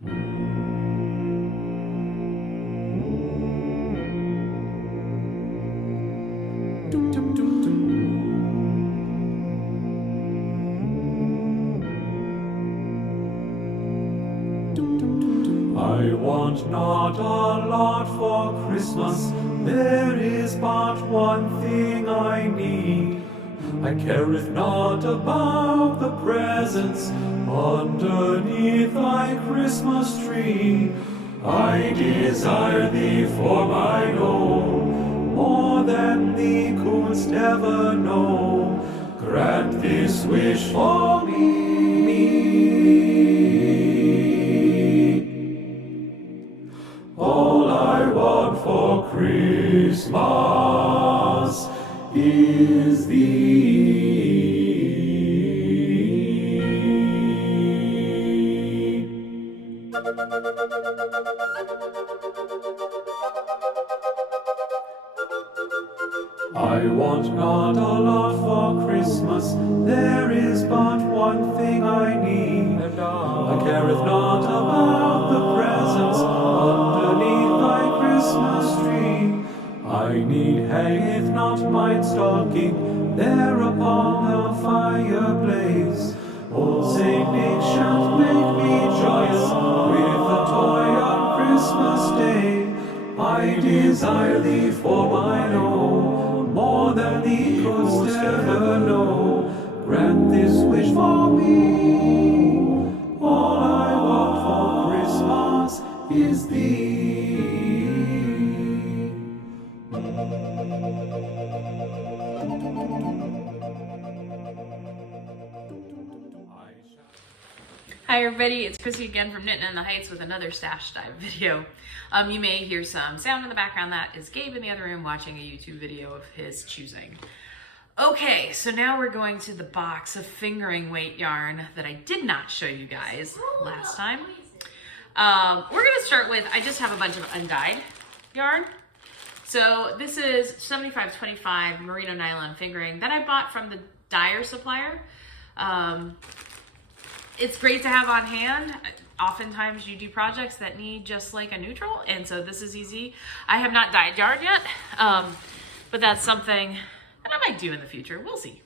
I want not a lot for Christmas, there is but one thing I need. I careth not about the presents underneath thy Christmas tree. I desire thee for mine own, more than thee couldst ever know. Grant this wish for me. All I want for Christmas is thee. I want not a lot for Christmas, there is but one thing I need. I careth not about the presents underneath thy Christmas tree. I need hangeth not mine stocking there upon the fireplace. Old Saint Nick shalt make me joyous with a toy on Christmas Day. I desire thee for mine own, more than thee couldst ever know. Grant this wish for me. All I want for Christmas is thee. Hi everybody, it's Chrissy again from Knitting in the Heights with another stash dive video. You may hear some sound in the background. That is Gabe in the other room watching a YouTube video of his choosing. Okay, so now we're going to the box of fingering weight yarn that I did not show you guys last time. We're gonna start with, I just have a bunch of undyed yarn. So this is 75/25 merino nylon fingering that I bought from the dyer supplier. It's great to have on hand. Oftentimes you do projects that need just like a neutral, and so this is easy. I have not dyed yarn yet, but that's something that I might do in the future. We'll see.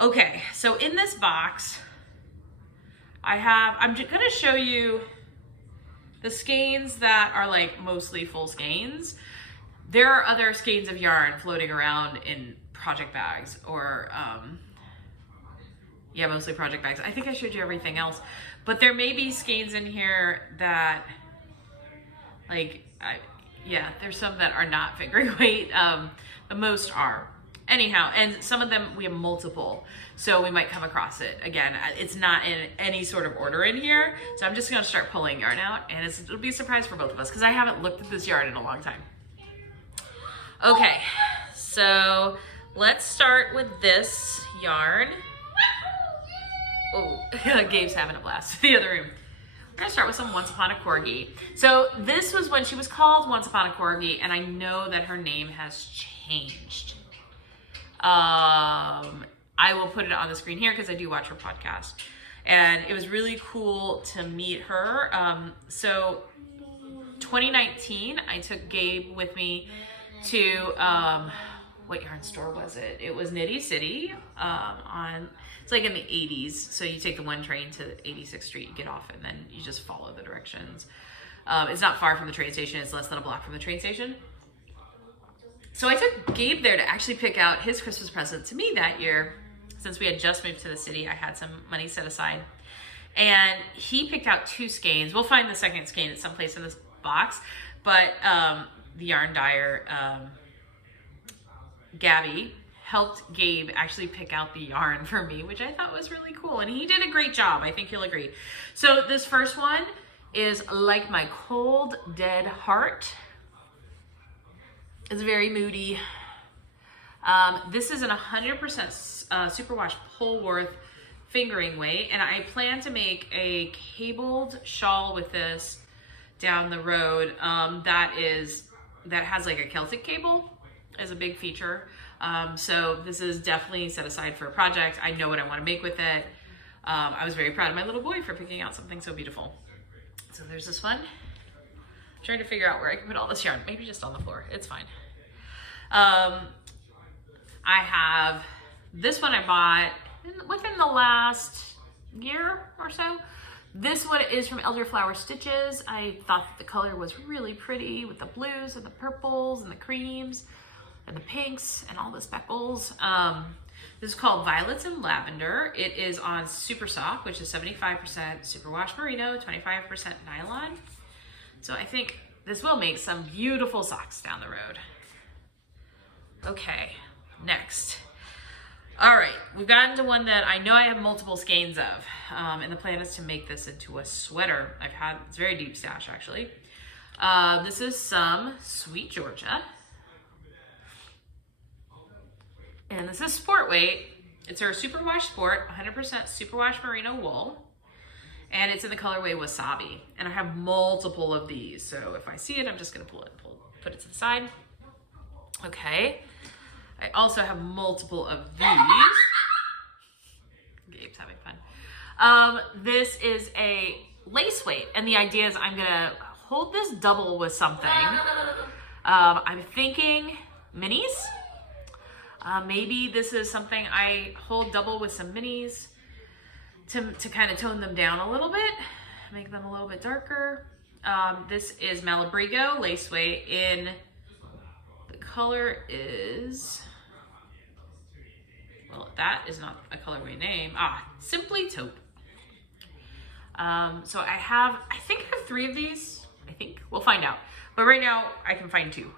Okay, so in this box, I'm just gonna show you the skeins that are like mostly full skeins. There are other skeins of yarn floating around in project bags or yeah, mostly project bags. I think I showed you everything else, but there may be skeins in here that, yeah, there's some that are not fingering weight. The most are. Anyhow, and some of them we have multiple, so we might come across it. Again, it's not in any sort of order in here, so I'm just gonna start pulling yarn out, and it'll be a surprise for both of us because I haven't looked at this yarn in a long time. Okay, so let's start with this yarn. Oh, Gabe's having a blast in the other room. We're gonna start with some Once Upon a Corgi. So this was when she was called Once Upon a Corgi, and I know that her name has changed. I will put it on the screen here because I do watch her podcast. And it was really cool to meet her. So 2019, I took Gabe with me to, what yarn store was it? It was Knitty City it's like in the 80s. So you take the one train to 86th Street, you get off, and then you just follow the directions. It's not far from the train station. It's less than a block from the train station. So I took Gabe there to actually pick out his Christmas present to me that year. Since we had just moved to the city, I had some money set aside. And he picked out 2 skeins. We'll find the second skein at some place in this box. But the yarn dyer, Gabby, helped Gabe actually pick out the yarn for me, which I thought was really cool. And he did a great job. I think he'll agree. So this first one is Like My Cold Dead Heart. It's very moody. This is an 100% superwash Polworth fingering weight, and I plan to make a cabled shawl with this down the road. That has like a Celtic cable is a big feature. So this is definitely set aside for a project. I know what I want to make with it. I was very proud of my little boy for picking out something so beautiful. So there's this one. I'm trying to figure out where I can put all this yarn. Maybe just on the floor. It's fine. I have this one I bought within the last year or so. This one is from Elderflower Stitches. I thought that the color was really pretty with the blues and the purples and the creams and the pinks and all the speckles. This is called Violets and Lavender. It is on Super Sock, which is 75% superwash merino, 25% nylon. So I think this will make some beautiful socks down the road. Okay, next. All right, we've gotten to one that I know I have multiple skeins of, and the plan is to make this into a sweater. It's very deep stash actually. This is some Sweet Georgia. And this is sport weight. It's our Superwash Sport, 100% Superwash Merino wool. And it's in the colorway Wasabi. And I have multiple of these. So if I see it, I'm just gonna put it to the side. Okay. I also have multiple of these. Gabe's having fun. This is a lace weight. And the idea is I'm gonna hold this double with something. I'm thinking minis. Maybe this is something I hold double with some minis to kind of tone them down a little bit, make them a little bit darker. This is Malabrigo lace weight in, the color is, well, that is not a colorway name. Simply Taupe. So I think I have 3 of these. I think we'll find out. But right now I can find 2.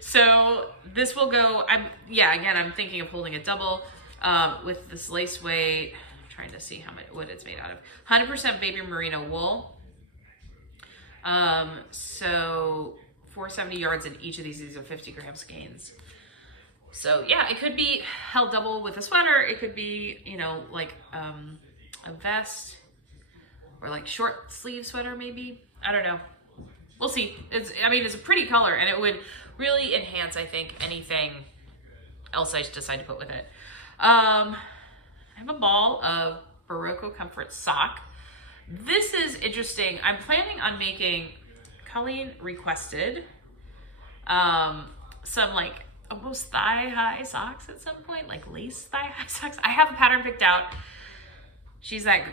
So this will go, I'm thinking of holding a double with this lace weight. I'm trying to see what it's made out of. 100% baby merino wool. So 470 yards in each of these. These are 50 gram skeins. So yeah, it could be held double with a sweater. It could be, like a vest or like short sleeve sweater maybe. I don't know. We'll see. It's a pretty color and it would really enhance, I think, anything else I decide to put with it. I have a ball of Barocco Comfort Sock. This is interesting. I'm planning on making, Colleen requested, some like almost thigh-high socks at some point, like lace thigh-high socks. I have a pattern picked out. She's a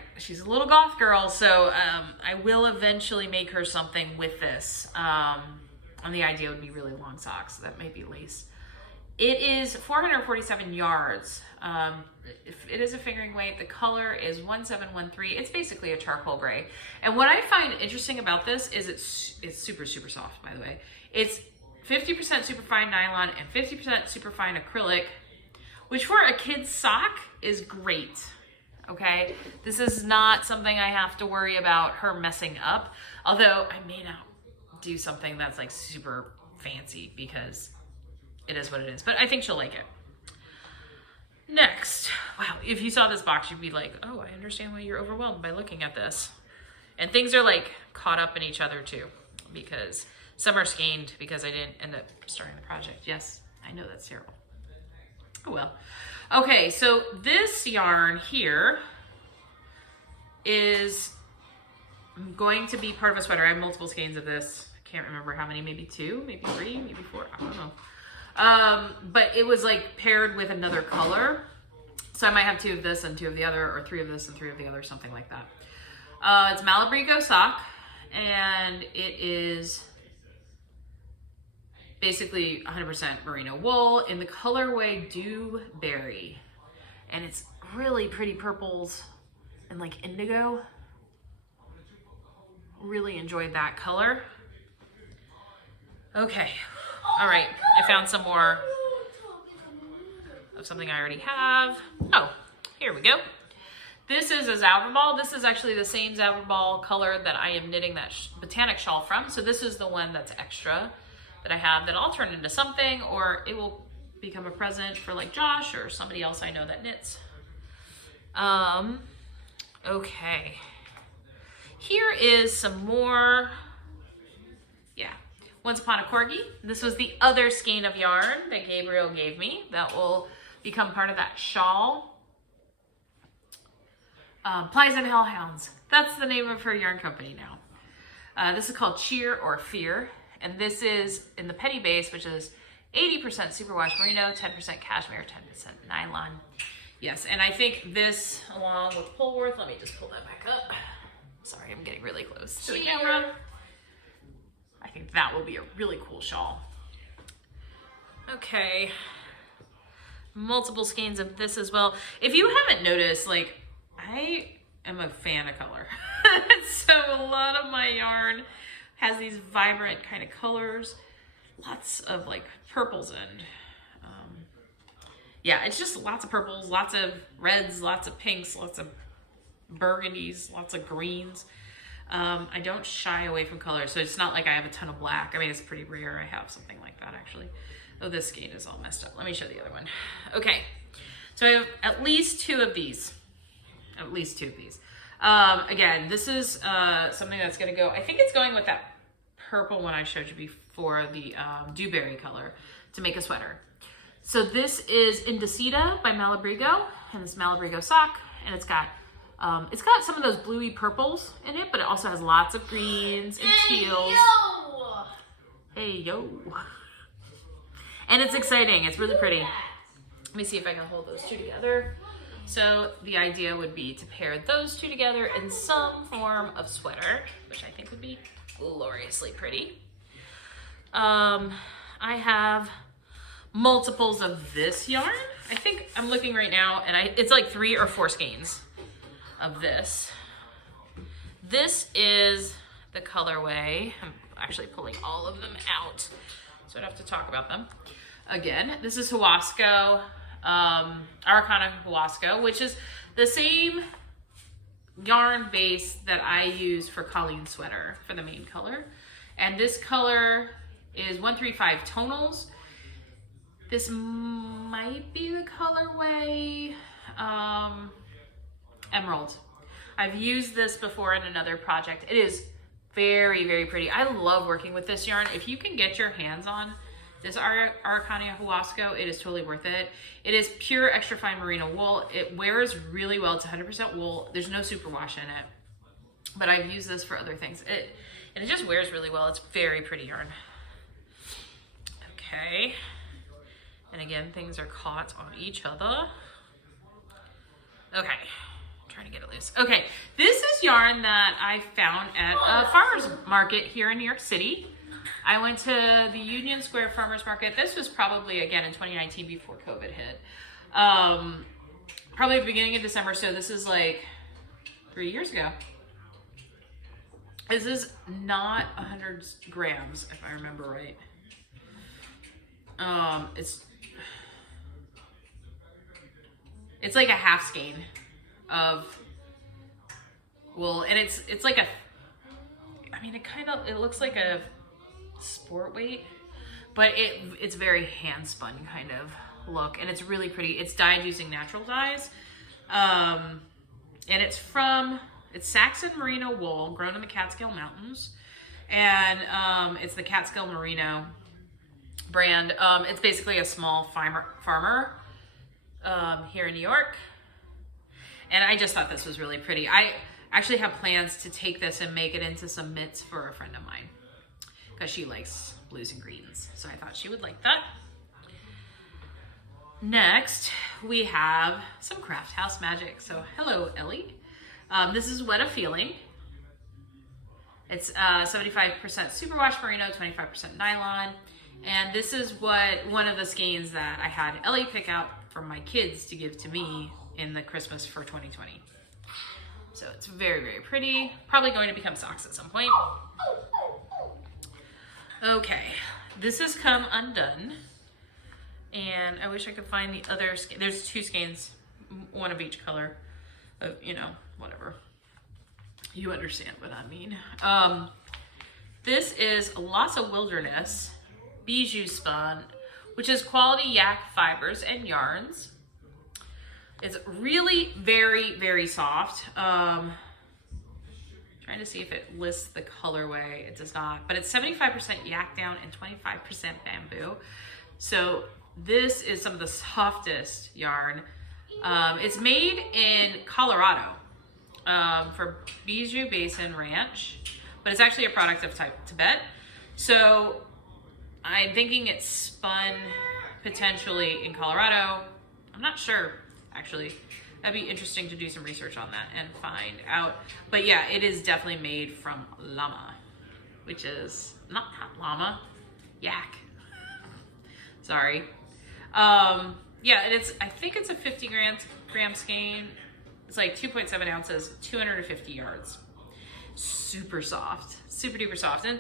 little goth girl, so I will eventually make her something with this. And the idea would be really long socks. That might be lace. It is 447 yards. It is a fingering weight. The color is 1713. It's basically a charcoal gray. And what I find interesting about this is it's super, super soft, by the way. It's 50% superfine nylon and 50% superfine acrylic, which for a kid's sock is great. Okay, this is not something I have to worry about her messing up, although I may not do something that's like super fancy because it is what it is, but I think she'll like it. Next, wow, if you saw this box, you'd be like, oh, I understand why you're overwhelmed by looking at this. And things are like caught up in each other too, because some are skeined because I didn't end up starting the project. Yes, I know that's terrible. Oh well. Okay, so this yarn here is going to be part of a sweater. I have multiple skeins of this. I can't remember how many, maybe 2, maybe 3, maybe 4, I don't know. But it was like paired with another color. So I might have 2 of this and 2 of the other, or 3 of this and 3 of the other, something like that. It's Malabrico Sock, and it is basically 100% merino wool in the colorway Dewberry. And it's really pretty purples and like indigo. Really enjoyed that color. Okay, all right, I found some more of something I already have. Oh, here we go. This is a Salvable. This is actually the same Salvable color that I am knitting that botanic shawl from. So this is the one that's extra that I have that I'll turn into something, or it will become a present for like Josh or somebody else I know that knits. Okay. Here is some more, Once Upon a Corgi. This was the other skein of yarn that Gabriel gave me that will become part of that shawl. Plies and Hellhounds. That's the name of her yarn company now. This is called Cheer or Fear. And this is in the petty base, which is 80% superwash merino, 10% cashmere, 10% nylon. Yes, and I think this, along with Polworth, let me just pull that back up. Sorry, I'm getting really close to the camera. I think that will be a really cool shawl. Okay, multiple skeins of this as well. If you haven't noticed, like, I am a fan of color. So a lot of my yarn has these vibrant kind of colors, lots of like purples and yeah, it's just lots of purples, lots of reds, lots of pinks, lots of burgundies, lots of greens. I don't shy away from color, so it's not like I have a ton of black. I mean, it's pretty rare I have something like that actually. Oh, this skein is all messed up. Let me show the other one. Okay, so I have at least two of these. At least two of these. Again, this is something that's gonna go, I think it's going with that purple one I showed you before, the dewberry color, to make a sweater. So this is Indecita by Malabrigo, and it's Malabrigo Sock, and it's got some of those bluey purples in it, but it also has lots of greens and teals. Hey yo! And it's exciting. It's really pretty. Let me see if I can hold those two together. So the idea would be to pair those two together in some form of sweater, which I think would be gloriously pretty. I have multiples of this yarn. I think I'm looking right now, and it's like 3 or 4 skeins of this. This is the colorway. I'm actually pulling all of them out, so I'd have to talk about them. Again, this is Huasco, Araucana Huasco, which is the same yarn base that I use for Colleen's sweater for the main color. And this color is 135 tonals. This might be the colorway Emerald. I've used this before in another project. It is very, very pretty. I love working with this yarn. If you can get your hands on this Araucana Huasco, it is totally worth it. It is pure extra fine merino wool. It wears really well. It's 100% wool. There's no superwash in it, but I've used this for other things. And it just wears really well. It's very pretty yarn. Okay. And again, things are caught on each other. Okay, I'm trying to get it loose. Okay, this is yarn that I found at a farmer's market here in New York City. I went to the Union Square Farmer's Market. This was probably, again, in 2019 before COVID hit. Probably the beginning of December, so this is like 3 years ago. This is not 100 grams, if I remember right. It's like a half skein of wool, and it's like a, I mean, it looks like a sport weight, but it's very hand spun kind of look, and it's really pretty. It's dyed using natural dyes, and it's Saxon merino wool grown in the Catskill Mountains, and it's the Catskill Merino brand. It's basically a small farmer here in New York, and I just thought this was really pretty. I actually have plans to take this and make it into some mitts for a friend of mine because she likes blues and greens, so I thought she would like that. Next, we have some Craft House Magic. So hello, Ellie. This is What a Feeling. It's 75% superwash merino, 25% nylon. And this is one of the skeins that I had Ellie pick out for my kids to give to me in the Christmas for 2020. So it's very, very pretty. Probably going to become socks at some point. Okay, this has come undone. And I wish I could find the other skein. There's 2 skeins, one of each color, whatever. You understand what I mean. This is Lots of Wilderness Bijou Spun, which is quality yak fibers and yarns. It's really very, very soft. Trying to see if it lists the colorway. It does not, but it's 75% yak down and 25% bamboo. So this is some of the softest yarn. It's made in Colorado for Bijou Basin Ranch, but it's actually a product of Tibet. So I'm thinking it's spun potentially in Colorado. I'm not sure, actually. That'd be interesting to do some research on that and find out. But yeah, it is definitely made from llama, which is not llama, yak. Sorry. Yeah, and I think it's a 50 gram skein. It's like 2.7 ounces, 250 yards. Super soft, super duper soft, and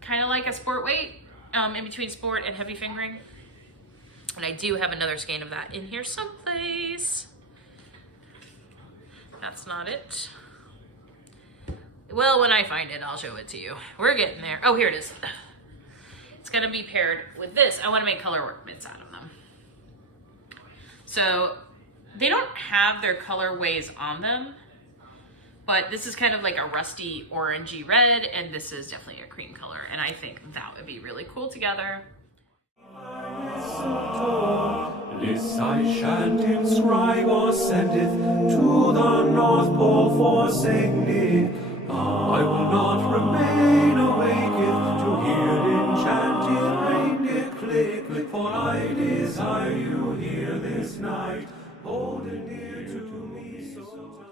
kind of like a sport weight, in between sport and heavy fingering. And I do have another skein of that in here someplace. That's not it. Well, when I find it, I'll show it to you. We're getting there. Oh, here it is. It's gonna be paired with this. I wanna make color work mitts out of them. So they don't have their colorways on them, but this is kind of like a rusty orangey red, and this is definitely a cream color, and I think that would be really cool together. This I shan't inscribe or sendeth to the North Pole forsake. I will not remain awaketh to hear the enchanted reindeer click, for I desire you here this night, holding dear to me so tight.